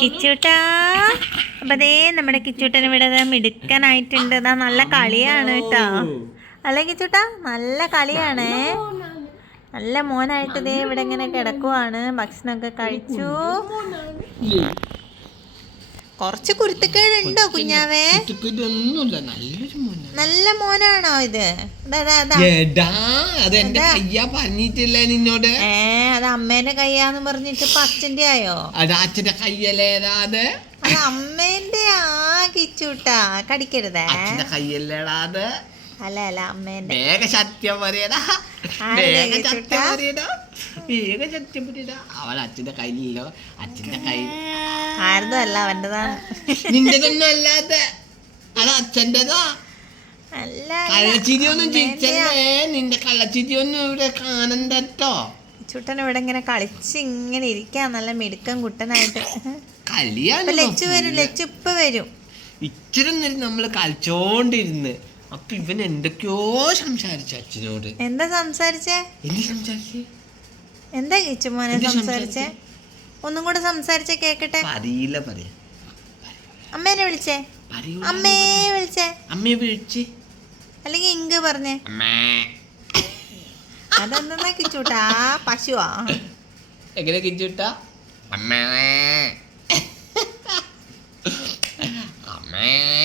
കിച്ചൂട്ടാ അപ്പൊ ദേ നമ്മുടെ കിച്ചൂട്ടൻ ഇവിടെ മിടുക്കനായിട്ടുണ്ട്. ദാ നല്ല കളിയാണ് കേട്ടോ. അല്ലേ കിച്ചൂട്ടാ? നല്ല കളിയാണേ. നല്ല മോനായിട്ട് ദേ ഇവിടെ ഇങ്ങനെ കിടക്കുവാണ്. ഭക്ഷണമൊക്കെ കഴിച്ചു. കുറച്ച് കുരുത്തക്കേടുണ്ടോ കുഞ്ഞാവേ? നല്ല മോനാണോ ഇത്? നിന്നോട്? ഏ അത് അമ്മേന്റെ കയ്യാന്ന് പറഞ്ഞിട്ട് ഇപ്പൊ അച്ഛന്റെ ആയോ? അത് അച്ഛന്റെ കയ്യല്ലേടാ അത്? അത് അമ്മേന്റെ ആ കിച്ചൂട്ടാ. കടിക്കരുതേ. അച്ഛന്റെ കയ്യല്ലേടാ അത്? അല്ല അല്ല അമ്മേന്റെ. വേഗ സത്യം പറയടാ. വേഗ സത്യം പറയടാ. വേഗ സത്യം പറയടാ. അവൾ അച്ഛന്റെ കയ്യിലല്ലോ. അച്ഛന്റെ കൈ ആരതും അല്ല അവന്റെതാണ് നിന്റെതൊന്നും അല്ലാതെ അത്. അച്ഛന്റെതാ അല്ല കള്ളച്ചിരി ഒന്നും ചിരിച്ചല്ലേ? നിന്റെ കള്ളച്ചിരി ഒന്നും ഇവിടെ കാണണ്ടോ ചുട്ടൻ ഇവിടെ ഇങ്ങനെ കളിച്ച് ഇങ്ങനെ ഇരിക്കാൻ നല്ല മിടുക്കം കുട്ടനായിട്ട്. കളിയാണ് ലച്ചു വരും ലച്ചു ഇപ്പൊ വരും. ഇച്ചിരി നേരം നമ്മൾ കളിച്ചോണ്ടിരുന്ന്. അപ്പൊ ഇവൻ എന്തൊക്കെയോ സംസാരിച്ചു അച്ഛനോട്. എന്താ സംസാരിച്ചേ? എന്ത് സംസാരിച്ചു? എന്താ കിച്ചുമോനെ എന്ത് സംസാരിച്ചേ? ഒന്നും കൂടെ സംസാരിച്ചേ കേക്കട്ടെ? അറിയില്ല പറയാ. അമ്മേനെ വിളിച്ചേ. അമ്മേ വിളിച്ചേ. അമ്മേ വിളിച്ചേ. അല്ലെങ്കിൽ ഇങ്ക് പറഞ്ഞേ. അമ്മേ. അതെന്താ കിച്ചൂട്ടാ? പശുവാ. എങ്ങനെ കിച്ചൂട്ടാ? അമ്മേ. അമ്മേ.